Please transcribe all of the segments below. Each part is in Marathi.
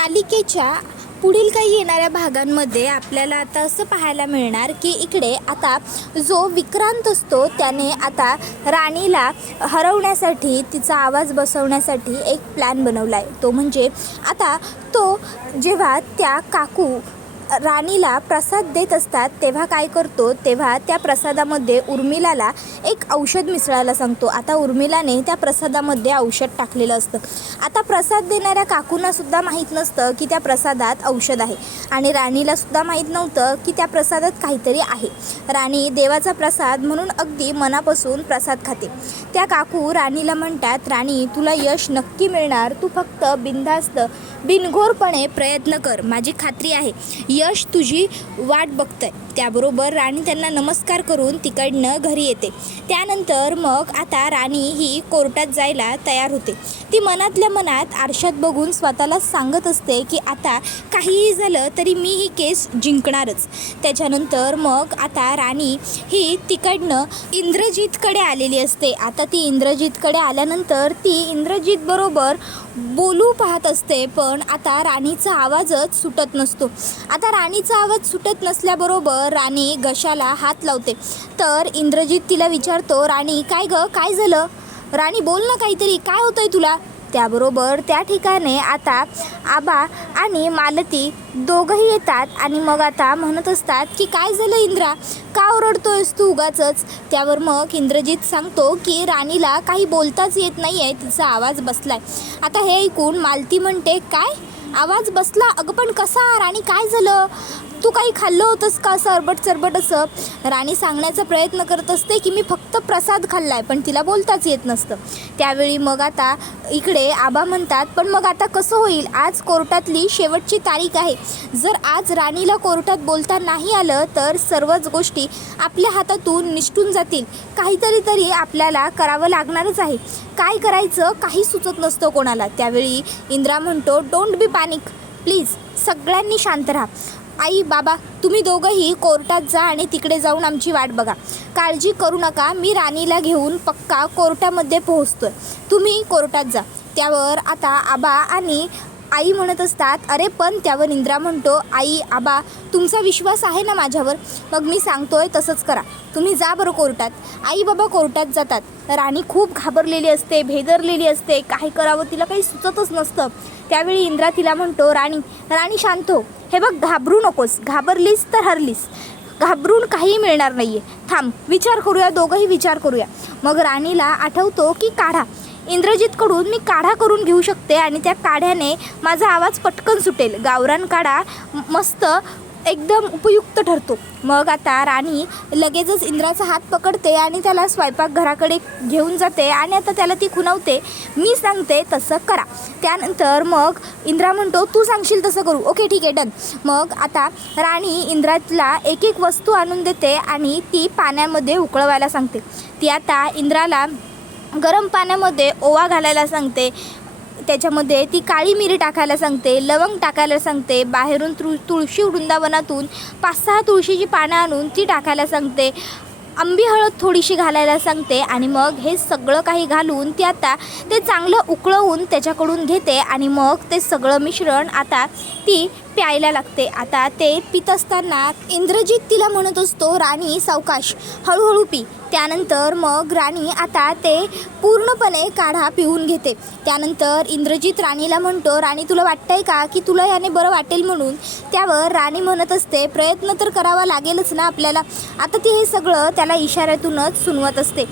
मालिकेच्या पुढील काही येणाऱ्या भागांमध्ये आपल्याला आता असं पाहायला मिळणार की इकडे आता जो विक्रांत असतो त्याने आता राणीला हरवण्यासाठी, तिचा आवाज बसवण्यासाठी एक प्लॅन बनवला आहे. तो म्हणजे आता तो जेव्हा त्या काकू राणीला प्रसाद देत असतात तेव्हा काय करतो, तेव्हा त्या प्रसादामध्ये उर्मिलाला एक औषध मिसळायला सांगतो. आता उर्मिलाने त्या प्रसादामध्ये औषध टाकलेलं असतं. आता प्रसाद देणाऱ्या काकूंनासुद्धा माहीत नसतं की त्या प्रसादात औषध आहे आणि राणीलासुद्धा माहीत नव्हतं की त्या प्रसादात काहीतरी आहे. राणी देवाचा प्रसाद म्हणून अगदी मनापासून प्रसाद खाते. त्या काकू राणीला म्हणतात, राणी तुला यश नक्की मिळणार, तू फक्त बिनधास्त बिनघोरपणे प्रयत्न कर, माझी खात्री आहे यश तुझी वाट बघतंय. त्याबरोबर राणी त्यांना नमस्कार करून तिकडनं घरी येते. त्यानंतर मग आता राणी ही कोर्टात जायला तयार होते. ती मनातल्या मनात आरशात बघून स्वतःला सांगत असते की आता काहीही झालं तरी मी ही केस जिंकणारच. त्याच्यानंतर मग आता राणी ही तिकडनं इंद्रजितकडे आलेली असते. आता ती इंद्रजितकडे आल्यानंतर ती इंद्रजित बरोबर बोलू पाहत असते, पण आता राणीचा आवाजच सुटत नसतो. आता राणीचा आवाज सुटत नसल्याबरोबर राणी घशाला हात लावते. तर इंद्रजित तिला विचारतो, राणी काय गं, काय झालं? राणी बोल ना काहीतरी, काय होतंय तुला? त्याबरोबर त्या ठिकाणी आता आबा आणि मालती दोघंही येतात आणि मग आता म्हणत असतात की काय झालं इंद्रा, का ओरडतोयस तू उगाचच? त्यावर मग इंद्रजित सांगतो की राणीला काही बोलताच येत नाही आहे, तिचा आवाज बसलाय. आता हे ऐकून मालती म्हणते, काय आवाज बसला? अगं पण कसा? राणी काय झालं? तू काही खाल्लं होतंस का सरबट सरबट असं? राणी सांगण्याचा प्रयत्न करत असते की मी फक्त प्रसाद खाल्लाय, पण तिला बोलताच येत नसतं. त्यावेळी मग आता इकडे आबा म्हणतात, पण मग आता कसं होईल? आज कोर्टातली शेवटची तारीख आहे. जर आज राणीला कोर्टात बोलता नाही आलं तर सर्वच गोष्टी आपल्या हातातून निसटून जातील. काहीतरी तरी आपल्याला करावं लागणारच आहे. काय करायचं काही सुचत नसतं कोणाला. त्यावेळी इंद्रा म्हणतो, डोंट बी पॅनिक प्लीज, सगळ्यांनी शांत राहा. आई बाबा तुम्ही दोघंही कोर्टात जा आणि तिकडे जाऊन आमची वाट बघा. काळजी करू नका, मी राणीला घेऊन पक्का कोर्टामध्ये पोहोचतोय, तुम्ही कोर्टात जा. त्यावर आता आबा आणि आई म्हणत असतात, अरे पण त्यावर इंद्रा म्हणतो, आई आबा तुमचा विश्वास आहे ना माझ्यावर? मग मी सांगतोय तसंच करा, तुम्ही जा बरं कोर्टात. आई बाबा कोर्टात जातात. राणी खूप घाबरलेली असते, भेदरलेली असते, काय करावं तिला काही सुचतच नसतं. त्यावेळी इंद्रा तिला म्हणतो, राणी शांत हो, हे बघ घाबरू नकोस, घाबरलीस तर हरलीस, घाबरून काही मिळणार नाही आहे, थांब विचार करूया, दोघंही विचार करूया. मग राणीला आठवतो की काढा, इंद्रजितकडून मी काढा करून घेऊ शकते आणि त्या काढ्याने माझा आवाज पटकन सुटेल. गावरान काढा मस्त एकदम उपयुक्त ठरतो. मग आता राणी लगेचच इंद्राचा हात पकडते आणि त्याला स्वयंपाकघराकडे घेऊन जाते आणि आता त्याला ती खुणवते, मी सांगते तसं करा. त्यानंतर मग इंद्रा म्हणतो, तू सांगशील तसं करू, ओके ठीक आहे डन. मग आता राणी इंद्राला एक एक वस्तू आणून देते आणि ती पाण्यामध्ये उकळवायला सांगते. ती आता इंद्राला गरम पाण्यामध्ये ओवा घालायला सांगते, त्याच्यामध्ये ती काळी मिरी टाकायला सांगते, लवंग टाकायला सांगते, बाहेरून तुळशी वृंदावनातून 5-6 तुळशीची पानं आणून ती टाकायला सांगते, आंबी हळद थोडीशी घालायला सांगते आणि मग हे सगळं काही घालून ती आता ते चांगलं उकळवून त्याच्याकडून घेते आणि मग ते सगळं मिश्रण आता ती प्यायला लागते. आता ते पित असताना इंद्रजित तिला म्हणत असतो, राणी सावकाश, हळूहळू पी. त्यानंतर मग राणी आता ते पूर्णपणे काढा पिऊन घेते. त्यानंतर इंद्रजित राणीला म्हणतो, राणी तुला वाटतंय का की तुला याने बरं वाटेल म्हणून? त्यावर राणी म्हणत असते, प्रयत्न तर करावा लागेलच ना आपल्याला. आता ती हे सगळं त्याला इशाऱ्यातूनच सुनवत असते.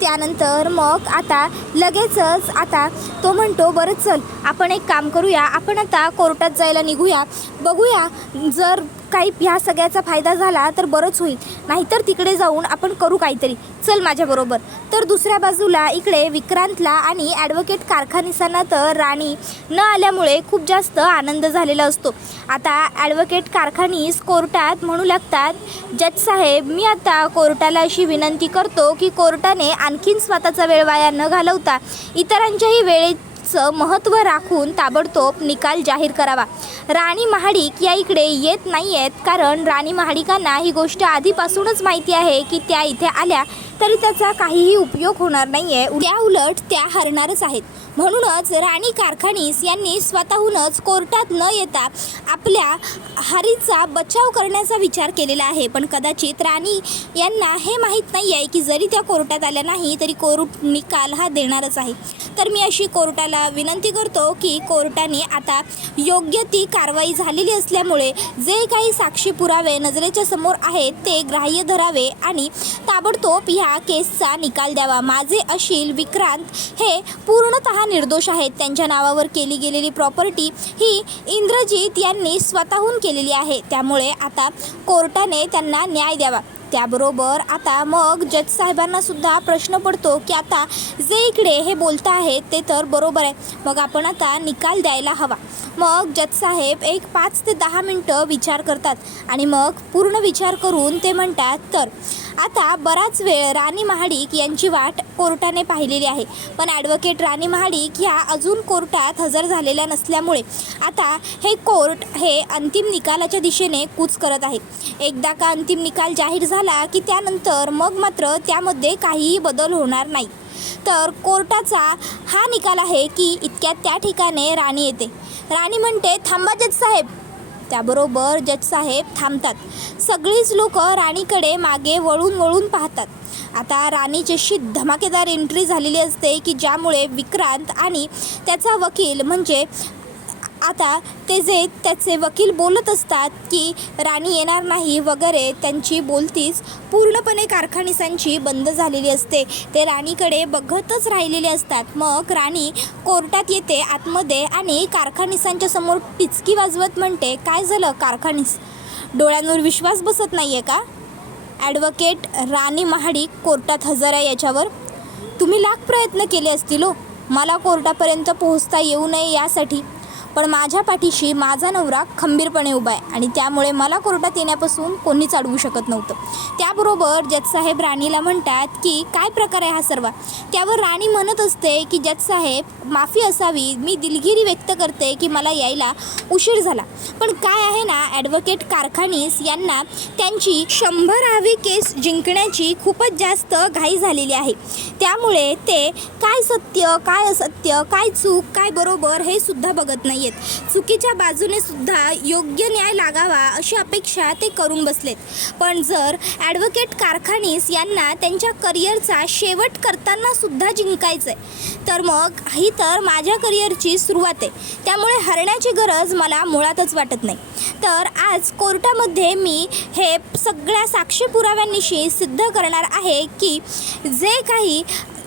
त्यानंतर मग आता लगेचच आता तो म्हणतो, बरं चल आपण एक काम करूया, आपण आता कोर्टात जायला निघूया, बघूया जर काही ह्या सगळ्याचा फायदा झाला तर बरंच होईल, नाहीतर तिकडे जाऊन आपण करू काहीतरी, चल माझ्याबरोबर. तर दुसऱ्या बाजूला इकडे विक्रांतला आणि ॲडव्होकेट कारखानीसांना तर राणी न आल्यामुळे खूप जास्त आनंद झालेला असतो. आता ॲडव्होकेट कारखानीस कोर्टात म्हणू लागतात, जज साहेब मी आता कोर्टाला अशी विनंती करतो की कोर्टाने आणखीन स्वतःचा वेळ वाया न घालवता इतरांच्याही वेळेचं महत्त्व राखून ताबडतोब निकाल जाहीर करावा. राणी महाडिक या इकडे येत नाही आहेत, कारण राणी महाडिकांना ही गोष्ट आधीपासूनच माहिती आहे की त्या इथे आल्या तरी त्याचा काहीही उपयोग होणार नाही आहे, त्या उलट त्या हरणारच आहेत. म्हणूनच राणी कारखानीस यांनी स्वतःहूनच कोर्टात न येता आपल्या हारीचा बचाव करण्याचा विचार केलेला आहे. पण कदाचित राणी यांना हे माहीत नाही आहे की जरी त्या कोर्टात आल्या नाही तरी कोर्ट निकाल हा देणारच आहे. तर मी अशी कोर्टाला विनंती करतो की कोर्टाने आता योग्य ती कारवाई झालेली असल्यामुळे जे काही साक्षी पुरावे नजरेच्या समोर आहेत ते ग्राह्य धरावे आणि ताबडतोब ह्या केसचा निकाल द्यावा. माझे अशील विक्रांत हे पूर्णतः निर्दोष आहेत. त्यांच्या नावावर केली गेलेली प्रॉपर्टी ही इंद्रजित यांनी स्वतःहून केलेली आहे. त्यामुळे आता कोर्टाने त्यांना न्याय द्यावा. त्याबरोबर आता मग जज साहेबांना सुद्धा प्रश्न पडतो की आता जे इकडे हे बोलत आहेत ते तर बरोबर आहे, मग आपण आता निकाल द्यायला हवा. मग जज साहेब एक 5 ते 10 मिनटं विचार करतात आणि मग पूर्ण विचार करून ते म्हणतात तर आता बराच वेळ राणी महाडिक यांची वाट कोर्टाने पाहिलेली आहे. पण ॲडव्होकेट राणी महाडिक ह्या अजून कोर्टात हजर झालेल्या नसल्यामुळे आता हे कोर्ट हे अंतिम निकालाच्या दिशेने कूच करत आहे. एकदा का अंतिम निकाल जाहीर झाला की त्यानंतर मग मात्र त्यामध्ये काहीही बदल होणार नाही. तर कोर्टाचा हा निकाल आहे की इतक्यात त्या ठिकाणी राणी येते. राणी म्हणते थांबा जज साहेब. त्याबरोबर जज साहेब थांबतात. सगळीच लोक राणीकडे मागे वळून पाहतात. आता राणीची अशी धमाकेदार एंट्री झालेली असते की ज्यामुळे विक्रांत आणि त्याचा वकील म्हणजे आता ते जे त्याचे वकील बोलत असतात की राणी येणार नाही वगैरे त्यांची बोलतीच पूर्णपणे कारखानीसांची बंद झालेली असते. ते राणीकडे बघतच राहिलेले असतात. मग राणी कोर्टात येते आतमध्ये आणि कारखानीसांच्या समोर टिचकी वाजवत म्हणते काय झालं कारखानीस, डोळ्यांवर विश्वास बसत नाही आहे का? ॲडव्होकेट राणी महाडिक कोर्टात हजर आहे. याच्यावर तुम्ही लाख प्रयत्न केले असतील हो मला कोर्टापर्यंत पोहोचता येऊ नये यासाठी, पण माझ्या पाठीशी माझा नवरा खंबीरपणे उभा आहे आणि त्यामुळे मला कोर्टात येण्यापासून कोणीच अडवू शकत नव्हतं. त्याबरोबर जजसाहेब राणीला म्हणतात की काय प्रकार आहे हा सर्व. त्यावर राणी म्हणत असते की जजसाहेब माफी असावी, मी दिलगिरी व्यक्त करते की मला यायला उशीर झाला. पण काय आहे ना ॲडव्होकेट कारखानीस यांना त्यांची 100वी केस जिंकण्याची खूपच जास्त घाई झालेली आहे. त्यामुळे ते काय सत्य काय असत्य काय चूक काय बरोबर हे सुद्धा बघत नाही. चुकीच्या बाजूने सुद्धा योग्य न्याय लागावा अशी अपेक्षा ते करून बसलेत. पण जर ॲडव्होकेट कारखानीस यांना त्यांच्या करिअरचा शेवट करताना सुद्धा जिंकायचं आहे तर मग ही तर माझ्या करिअरची सुरुवात आहे. त्यामुळे हरण्याची गरज मला मुळातच वाटत नाही. तर आज कोर्टामध्ये मी हे सगळ्या साक्षी पुराव्यांनिशी सिद्ध करणार आहे की जे काही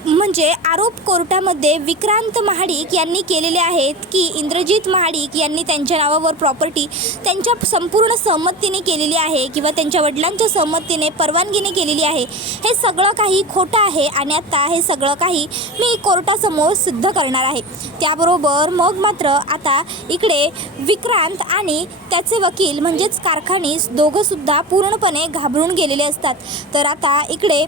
म्हणजे आरोप कोर्टामध्ये विक्रांत महाडिक यांनी केलेले आहेत की इंद्रजित महाडिक यांनी त्यांच्या नावावर प्रॉपर्टी त्यांच्या संपूर्ण सहमतीने केलेली आहे किंवा त्यांच्या वडिलांच्या सहमतीने परवानगीने केलेली आहे, हे सगळं काही खोटं आहे आणि आता हे सगळं काही मी कोर्टासमोर सिद्ध करणार आहे. त्याबरोबर मग मात्र आता इकडे विक्रांत आणि त्याचे वकील म्हणजेच कारखानीस दोघंसुद्धा पूर्णपणे घाबरून गेलेले असतात. तर आता इकडे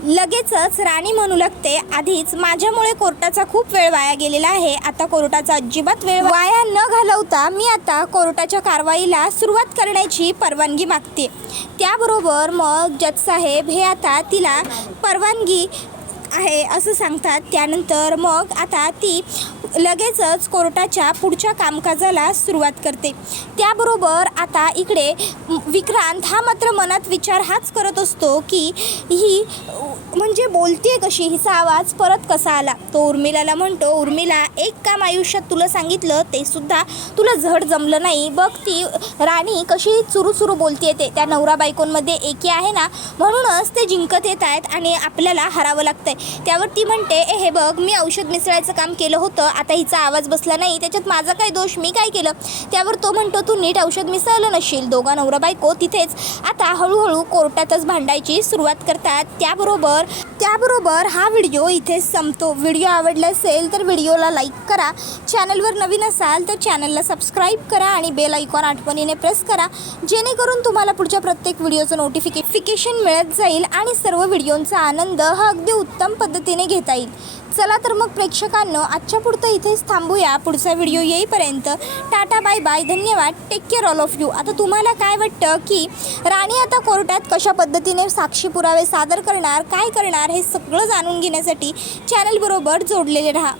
लगेचच राणी म्हणू लागते आधीच माझ्यामुळे कोर्टाचा खूप वेळ वाया गेलेला आहे. आता कोर्टाचा अजिबात वेळ वाया न घालवता मी आता कोर्टाच्या कारवाईला सुरुवात करण्याची परवानगी मागते. त्याबरोबर मग जज साहेब हे आता तिला परवानगी आहे असं सांगतात. त्यानंतर मग आता ती लगेचच कोर्टाच्या पुढच्या कामकाजाला सुरुवात करते. त्याबरोबर आता इकडे विक्रांत हा मात्र मनात विचार हाच करत असतो की ही म्हणजे बोलते कशी, हिचा आवाज परत कसा आला. तो उर्मिलाला म्हणतो उर्मिला एक काम आयुष्यात तुला सांगितलं ते सुद्धा तुला झड जमलं नाही. बघ ती राणी कशी चुरू बोलते ते त्या नवरा बायकोंमध्ये एकी आहे ना म्हणूनच ते जिंकत येत आहेत आणि आपल्याला हरावं लागतंय. त्यावर ती म्हणते हे बघ मी औषध मिसळायचं काम केलं होतं, आता हिचा आवाज बसला नाही त्याच्यात माझा काय दोष, मी काय केलं. त्यावर तो म्हणतो तू नीट औषध मिसळलं नशील. दोघा नवरा बायको तिथेच आता हळूहळू कोर्टातच भांडायची सुरुवात करतात. त्याबरोबर हा व्हिडिओ इथेच संपतो. व्हिडिओ आवडला असेल तर व्हिडिओला लाईक करा, चॅनलवर नवीन असाल तर चॅनलला सबस्क्राईब करा आणि बेल आयकॉन आठवणीने प्रेस करा जेणेकरून तुम्हाला पुढच्या प्रत्येक व्हिडिओचं नोटिफिकेशन मिळत जाईल आणि सर्व व्हिडिओंचा आनंद हा अगदी उत्तम पद्धतीने घेता येईल. चला तर मग प्रेक्षकांनो आजच्या पुरतं इथेच थांबूया. पुढचा व्हिडिओ येईपर्यंत टाटा बाय बाय, धन्यवाद, take care all of you. आता तुम्हाला काय वाटतं की राणी आता कोर्टात कशा पद्धतीने साक्षी पुरावे सादर करणार, काय करणार हे सगळं जाणून घेण्यासाठी चॅनलबरोबर जोडलेले राहा.